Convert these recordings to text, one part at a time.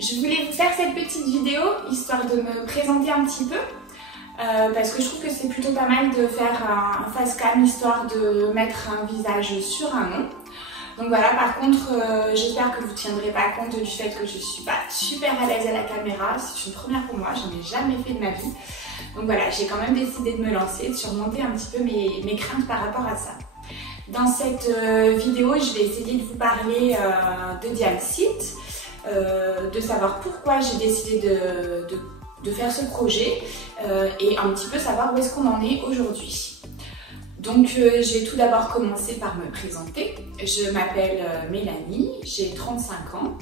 Je voulais vous faire cette petite vidéo histoire de me présenter un petit peu parce que je trouve que c'est plutôt pas mal de faire un face cam histoire de mettre un visage sur un nom. Donc voilà, par contre, j'espère que vous ne tiendrez pas compte du fait que je suis pas super à l'aise à la caméra. C'est une première pour moi, j'en ai jamais fait de ma vie. Donc voilà, j'ai quand même décidé de me lancer, de surmonter un petit peu mes craintes par rapport à ça. Dans cette vidéo, je vais essayer de vous parler de Diamsite, de savoir pourquoi j'ai décidé de faire ce projet et un petit peu savoir où est-ce qu'on en est aujourd'hui. Donc je vais tout d'abord commencer par me présenter. Je m'appelle Mélanie, j'ai 35 ans,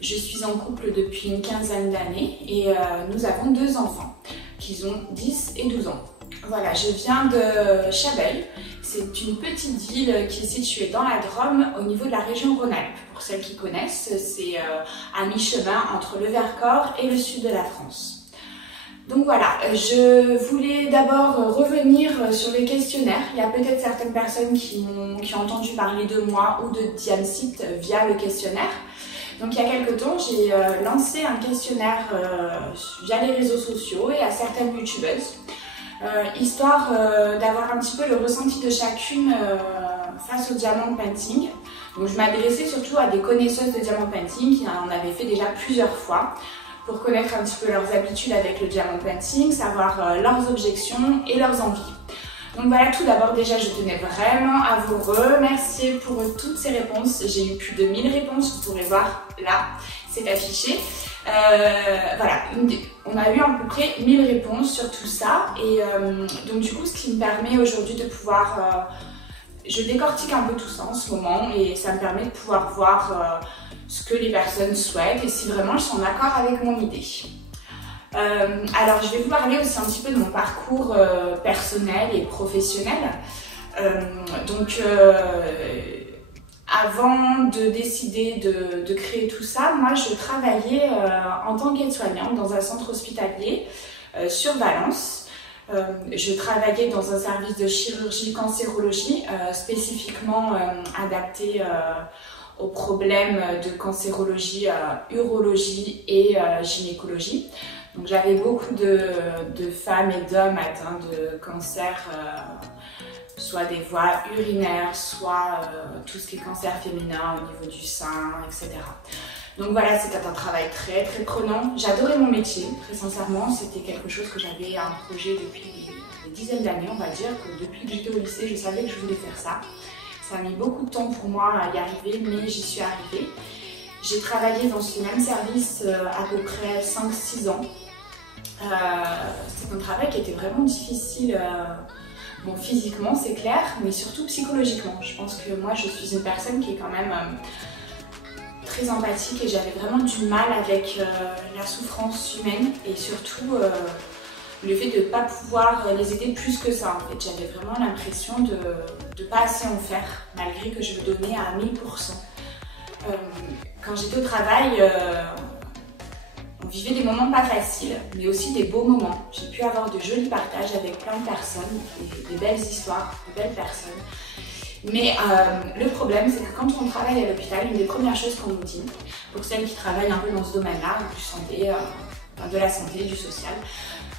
je suis en couple depuis une quinzaine d'années et nous avons 2 enfants qui ont 10 et 12 ans. Voilà, je viens de Chabeuil, c'est une petite ville qui est située dans la Drôme au niveau de la région Rhône-Alpes. Pour celles qui connaissent, c'est à mi-chemin entre le Vercors et le sud de la France. Donc voilà, je voulais d'abord revenir sur les questionnaires. Il y a peut-être certaines personnes qui ont entendu parler de moi ou de Diamsite via le questionnaire. Donc il y a quelques temps, j'ai lancé un questionnaire via les réseaux sociaux et à certaines youtubeuses. Histoire d'avoir un petit peu le ressenti de chacune face au diamant painting. Donc je m'adressais surtout à des connaisseuses de diamant painting qui en avaient fait déjà plusieurs fois pour connaître un petit peu leurs habitudes avec le diamant painting, savoir leurs objections et leurs envies. Donc voilà, tout d'abord déjà je tenais vraiment à vous remercier pour toutes ces réponses. J'ai eu plus de 1000 réponses, vous pourrez voir là, c'est affiché. Voilà, on a eu à peu près 1000 réponses sur tout ça et donc du coup ce qui me permet aujourd'hui de pouvoir, je décortique un peu tout ça en ce moment et ça me permet de pouvoir voir ce que les personnes souhaitent et si vraiment elles sont d'accord avec mon idée. Alors je vais vous parler aussi un petit peu de mon parcours personnel et professionnel. Avant de décider de créer tout ça, moi je travaillais en tant qu'aide-soignante dans un centre hospitalier sur Valence. Je travaillais dans un service de chirurgie cancérologie spécifiquement adapté aux problèmes de cancérologie, urologie et gynécologie. Donc j'avais beaucoup de femmes et d'hommes atteints de cancer, soit des voies urinaires, soit tout ce qui est cancer féminin au niveau du sein, etc. Donc voilà, c'était un travail très très prenant. J'adorais mon métier, très sincèrement. C'était quelque chose que j'avais un projet depuis des dizaines d'années, on va dire, que depuis que j'étais au lycée, je savais que je voulais faire ça. Ça a mis beaucoup de temps pour moi à y arriver, mais j'y suis arrivée. J'ai travaillé dans ce même service à peu près 5-6 ans. C'était un travail qui était vraiment difficile. Bon, physiquement c'est clair, mais surtout psychologiquement. Je pense que moi je suis une personne qui est quand même très empathique et j'avais vraiment du mal avec la souffrance humaine et surtout le fait de ne pas pouvoir les aider plus que ça. En fait, j'avais vraiment l'impression de ne pas assez en faire, malgré que je me donnais à 1000%. Quand j'étais au travail, on vivait des moments pas faciles, mais aussi des beaux moments. J'ai pu avoir de jolis partages avec plein de personnes, des belles histoires, de belles personnes. Mais le problème, c'est que quand on travaille à l'hôpital, une des premières choses qu'on nous dit, pour celles qui travaillent un peu dans ce domaine-là, du santé, de la santé, du social,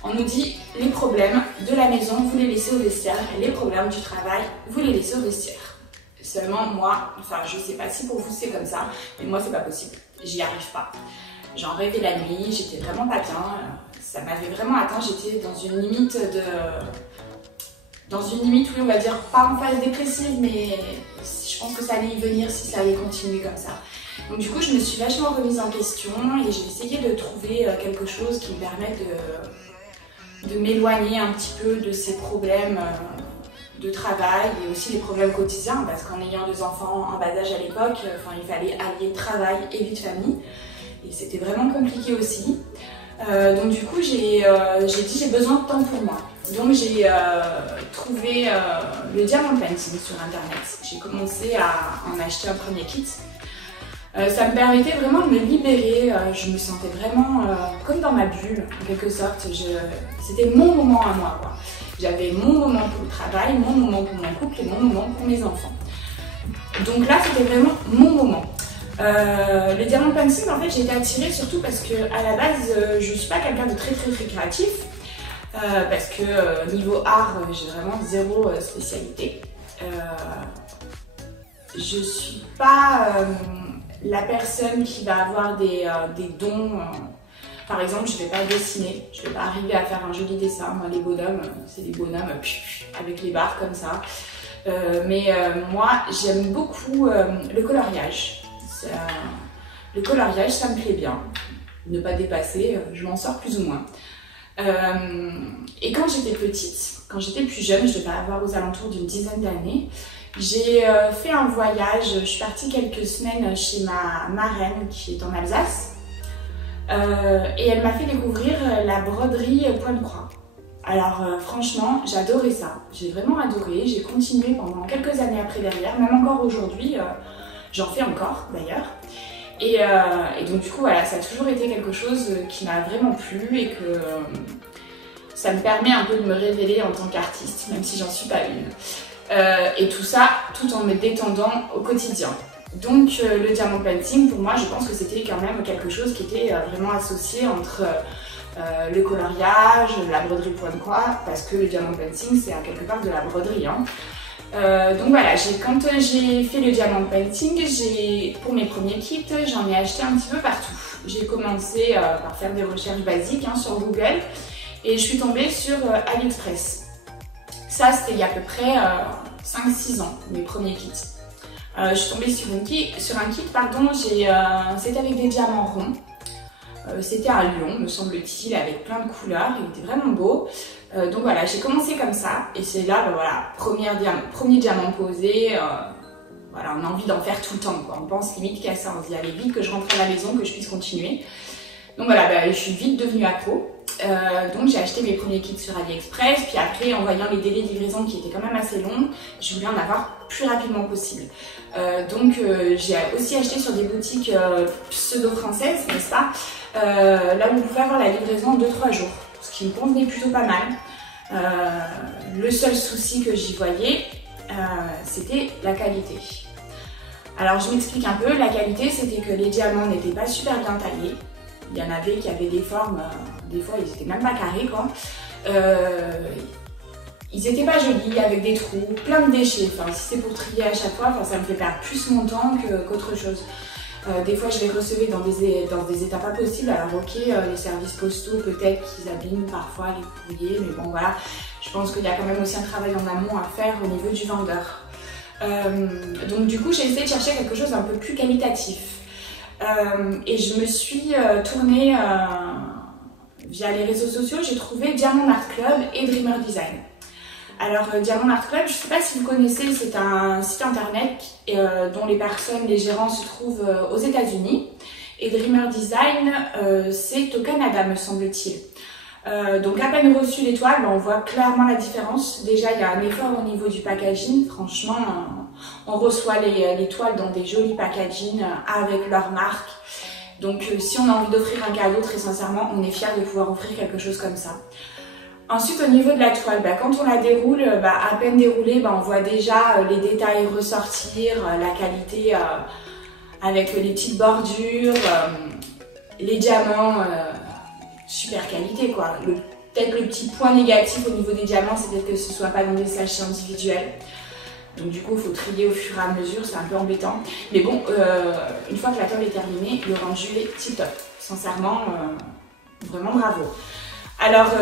on nous dit les problèmes de la maison, vous les laissez au vestiaire, et les problèmes du travail, vous les laissez au vestiaire. Seulement moi, enfin je sais pas si pour vous c'est comme ça, mais moi c'est pas possible, j'y arrive pas. J'en rêvais la nuit, j'étais vraiment pas bien, ça m'avait vraiment atteint, j'étais dans une limite oui on va dire pas en phase dépressive, mais je pense que ça allait y venir si ça allait continuer comme ça. Donc du coup je me suis vachement remise en question et j'ai essayé de trouver quelque chose qui me permette de m'éloigner un petit peu de ces problèmes de travail et aussi les problèmes quotidiens parce qu'en ayant 2 enfants en bas âge à l'époque, il fallait allier travail et vie de famille. Et c'était vraiment compliqué aussi. Donc du coup j'ai dit j'ai besoin de temps pour moi. Donc j'ai trouvé le diamant painting sur internet. J'ai commencé à en acheter un premier kit. Ça me permettait vraiment de me libérer, je me sentais vraiment comme dans ma bulle en quelque sorte. C'était mon moment à moi, quoi. J'avais mon moment pour le travail, mon moment pour mon couple et mon moment pour mes enfants. Donc là c'était vraiment mon moment. Le diamant painting, en fait, j'ai été attirée surtout parce que à la base, je suis pas quelqu'un de très créatif. Parce que niveau art, j'ai vraiment zéro spécialité. Je suis pas la personne qui va avoir des dons. Par exemple, je vais pas dessiner, je vais pas arriver à faire un joli dessin. Moi, les bonhommes, c'est des bonhommes avec les barres comme ça. Moi, j'aime beaucoup le coloriage. Le coloriage, ça me plaît bien. Ne pas dépasser, je m'en sors plus ou moins. Et quand j'étais petite, quand j'étais plus jeune, je devais avoir aux alentours d'une dizaine d'années, j'ai fait un voyage. Je suis partie quelques semaines chez ma marraine qui est en Alsace. Et elle m'a fait découvrir la broderie Pointe-Croix. Alors franchement, j'adorais ça. J'ai vraiment adoré. J'ai continué pendant quelques années après derrière, même encore aujourd'hui. J'en fais encore d'ailleurs. Et donc du coup, voilà, ça a toujours été quelque chose qui m'a vraiment plu et que ça me permet un peu de me révéler en tant qu'artiste, même si j'en suis pas une. Et tout ça, tout en me détendant au quotidien. Donc le diamant painting, pour moi, je pense que c'était quand même quelque chose qui était vraiment associé entre le coloriage, la broderie Pointe-Croix, parce que le diamant painting, c'est à quelque part de la broderie. Hein. Donc voilà, quand j'ai fait le diamant painting, pour mes premiers kits, j'en ai acheté un petit peu partout. J'ai commencé par faire des recherches basiques sur Google et je suis tombée sur AliExpress. Ça, c'était il y a à peu près 5-6 ans, mes premiers kits. Je suis tombée sur un kit, c'était avec des diamants ronds. C'était à Lyon, me semble-t-il, avec plein de couleurs, il était vraiment beau. Donc voilà, j'ai commencé comme ça, et c'est là, voilà, premier diamant posé. Voilà, on a envie d'en faire tout le temps, quoi. On pense limite qu'à ça, on se dit allez vite que je rentre à la maison, que je puisse continuer. Donc voilà, je suis vite devenue accro. Donc j'ai acheté mes premiers kits sur AliExpress, puis après en voyant les délais de livraison qui étaient quand même assez longs, je voulais en avoir plus rapidement possible. Donc j'ai aussi acheté sur des boutiques pseudo-françaises, n'est-ce pas, là où on pouvait avoir la livraison en 2-3 jours, ce qui me convenait plutôt pas mal. Le seul souci que j'y voyais, c'était la qualité. Alors je m'explique un peu, la qualité c'était que les diamants n'étaient pas super bien taillés. Il y en avait qui avaient des formes, des fois ils étaient même pas carrés quoi. Ils étaient pas jolis, avec des trous, plein de déchets. Enfin, si c'est pour trier à chaque fois, ça me fait perdre plus mon temps qu'autre chose. Des fois je les recevais dans des états pas possibles. Alors ok, les services postaux peut-être qu'ils abîment parfois les courriers, mais bon voilà. Je pense qu'il y a quand même aussi un travail en amont à faire au niveau du vendeur. Donc du coup j'ai essayé de chercher quelque chose d'un peu plus qualitatif. Et je me suis tournée via les réseaux sociaux, j'ai trouvé Diamond Art Club et Dreamer Design. Alors Diamond Art Club, je ne sais pas si vous connaissez, c'est un site internet dont les gérants se trouvent aux États-Unis. Et Dreamer Design, c'est au Canada me semble-t-il. Donc à peine reçu l'étoile, on voit clairement la différence. Déjà il y a un effort au niveau du packaging, franchement on reçoit les toiles dans des jolis packaging avec leur marque. Donc si on a envie d'offrir un cadeau, très sincèrement on est fiers de pouvoir offrir quelque chose comme ça. Ensuite au niveau de la toile, quand on la déroule, à peine déroulée, on voit déjà les détails ressortir, la qualité avec les petites bordures, les diamants. Super qualité quoi. Peut-être le petit point négatif au niveau des diamants, c'est peut-être que ce ne soit pas dans des sachets individuels. Donc du coup il faut trier au fur et à mesure, c'est un peu embêtant. Mais bon, une fois que la toile est terminée, le rendu est tip top. Sincèrement, vraiment bravo. Alors,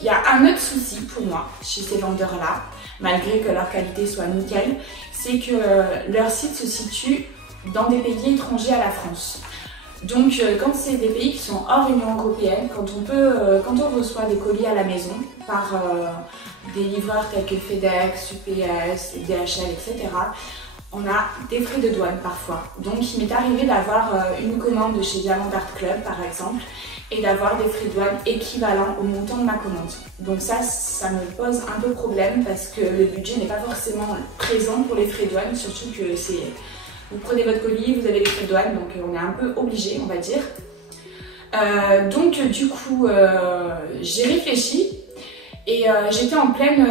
il y a un autre souci pour moi chez ces vendeurs-là, malgré que leur qualité soit nickel, c'est que leur site se situe dans des pays étrangers à la France. Donc quand c'est des pays qui sont hors Union Européenne, quand on reçoit des colis à la maison par des livreurs tels que FedEx, UPS, DHL, etc., on a des frais de douane parfois. Donc il m'est arrivé d'avoir une commande de chez Diamond Art Club par exemple et d'avoir des frais de douane équivalents au montant de ma commande. Donc ça me pose un peu problème parce que le budget n'est pas forcément présent pour les frais de douane, surtout que c'est... Vous prenez votre colis, vous avez les frais de douane, donc on est un peu obligé, on va dire. Donc du coup, j'ai réfléchi et j'étais en pleine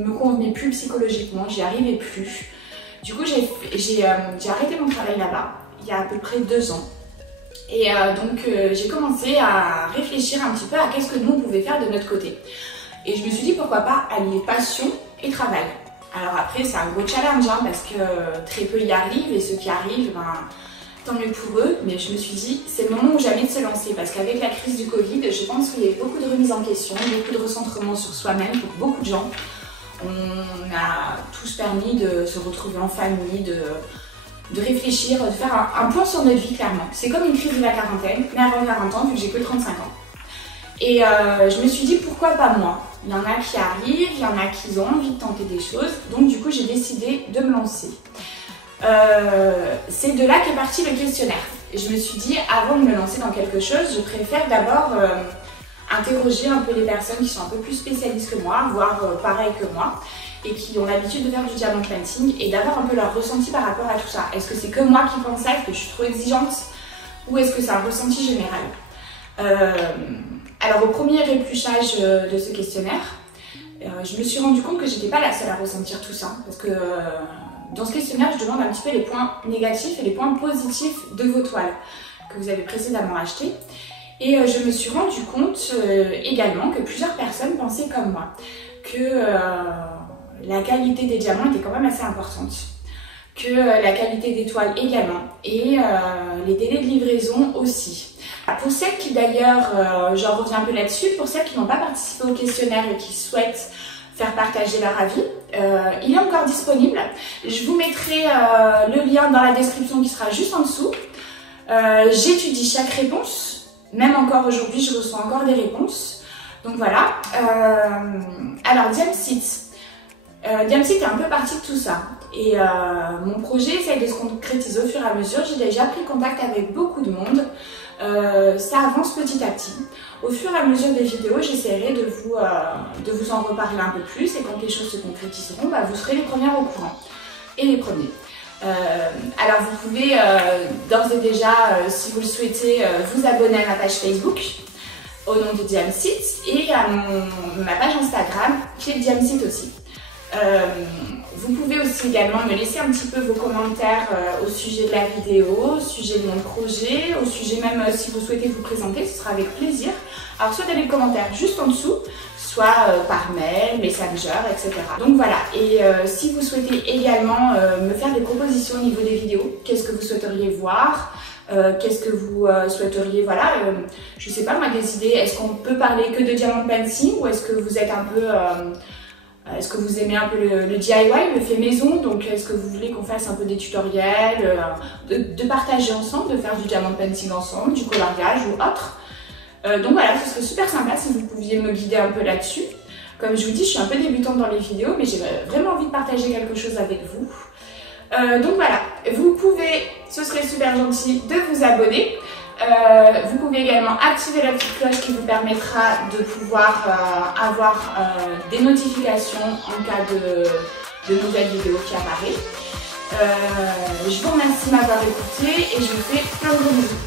me convenait plus psychologiquement, j'y arrivais plus. Du coup, j'ai arrêté mon travail là-bas il y a à peu près 2 ans. Et donc j'ai commencé à réfléchir un petit peu à qu'est-ce que nous on pouvait faire de notre côté. Et je me suis dit pourquoi pas allier passion et travail. Alors après c'est un gros challenge hein, parce que très peu y arrivent et ceux qui arrivent, ben, tant mieux pour eux. Mais je me suis dit c'est le moment ou jamais de se lancer parce qu'avec la crise du Covid, je pense qu'il y a eu beaucoup de remises en question, beaucoup de recentrement sur soi-même pour beaucoup de gens. On a tous permis de se retrouver en famille, de réfléchir, de faire un point sur notre vie clairement. C'est comme une crise de la quarantaine, mais avant 40 ans vu que j'ai que 35 ans. Et je me suis dit pourquoi pas moi. Il y en a qui arrivent, il y en a qui ont envie de tenter des choses, donc du coup j'ai décidé de me lancer. C'est de là qu'est parti le questionnaire. Je me suis dit avant de me lancer dans quelque chose, je préfère d'abord interroger un peu les personnes qui sont un peu plus spécialistes que moi, voire pareil que moi, et qui ont l'habitude de faire du diamond painting et d'avoir un peu leur ressenti par rapport à tout ça. Est-ce que c'est que moi qui pense ça, est-ce que je suis trop exigeante ou est-ce que c'est un ressenti général? Alors au premier épluchage de ce questionnaire, je me suis rendu compte que j'étais pas la seule à ressentir tout ça parce que dans ce questionnaire je demande un petit peu les points négatifs et les points positifs de vos toiles que vous avez précédemment achetées. Et je me suis rendu compte également que plusieurs personnes pensaient comme moi, que la qualité des diamants était quand même assez importante, que la qualité des toiles également, et les délais de livraison aussi. Pour celles qui d'ailleurs, j'en reviens un peu là-dessus, pour celles qui n'ont pas participé au questionnaire et qui souhaitent faire partager leur avis, il est encore disponible. Je vous mettrai le lien dans la description qui sera juste en dessous. J'étudie chaque réponse, même encore aujourd'hui je reçois encore des réponses. Donc voilà. Alors Diamsit. Diamsit est un peu partie de tout ça et mon projet essaye de se concrétiser au fur et à mesure. J'ai déjà pris contact avec beaucoup de monde, ça avance petit à petit. Au fur et à mesure des vidéos, j'essaierai de vous en reparler un peu plus et quand les choses se concrétiseront, bah, vous serez les premières au courant et les premiers. Alors vous pouvez d'ores et déjà, si vous le souhaitez, vous abonner à ma page Facebook au nom de Diamsit et à ma page Instagram qui est Diamsit aussi. Vous pouvez aussi également me laisser un petit peu vos commentaires au sujet de la vidéo, au sujet de mon projet, au sujet même si vous souhaitez vous présenter, ce sera avec plaisir. Alors soit dans les commentaires juste en dessous, soit par mail, Messenger, etc. Donc voilà, et si vous souhaitez également me faire des propositions au niveau des vidéos, qu'est-ce que vous souhaiteriez voir, qu'est-ce que vous souhaiteriez, voilà, je sais pas moi, des idées, est-ce qu'on peut parler que de diamond painting ou est-ce que vous êtes un peu... est-ce que vous aimez un peu le DIY, le fait maison? Donc est-ce que vous voulez qu'on fasse un peu des tutoriels, de partager ensemble, de faire du diamond painting ensemble, du coloriage ou autre? Donc voilà, ce serait super sympa si vous pouviez me guider un peu là-dessus. Comme je vous dis, je suis un peu débutante dans les vidéos, mais j'ai vraiment envie de partager quelque chose avec vous. Donc voilà, vous pouvez, ce serait super gentil de vous abonner. Vous pouvez également activer la petite cloche qui vous permettra de pouvoir avoir des notifications en cas de nouvelles vidéos qui apparaissent. Je vous remercie de m'avoir écouté et je vous fais plein de gros bisous.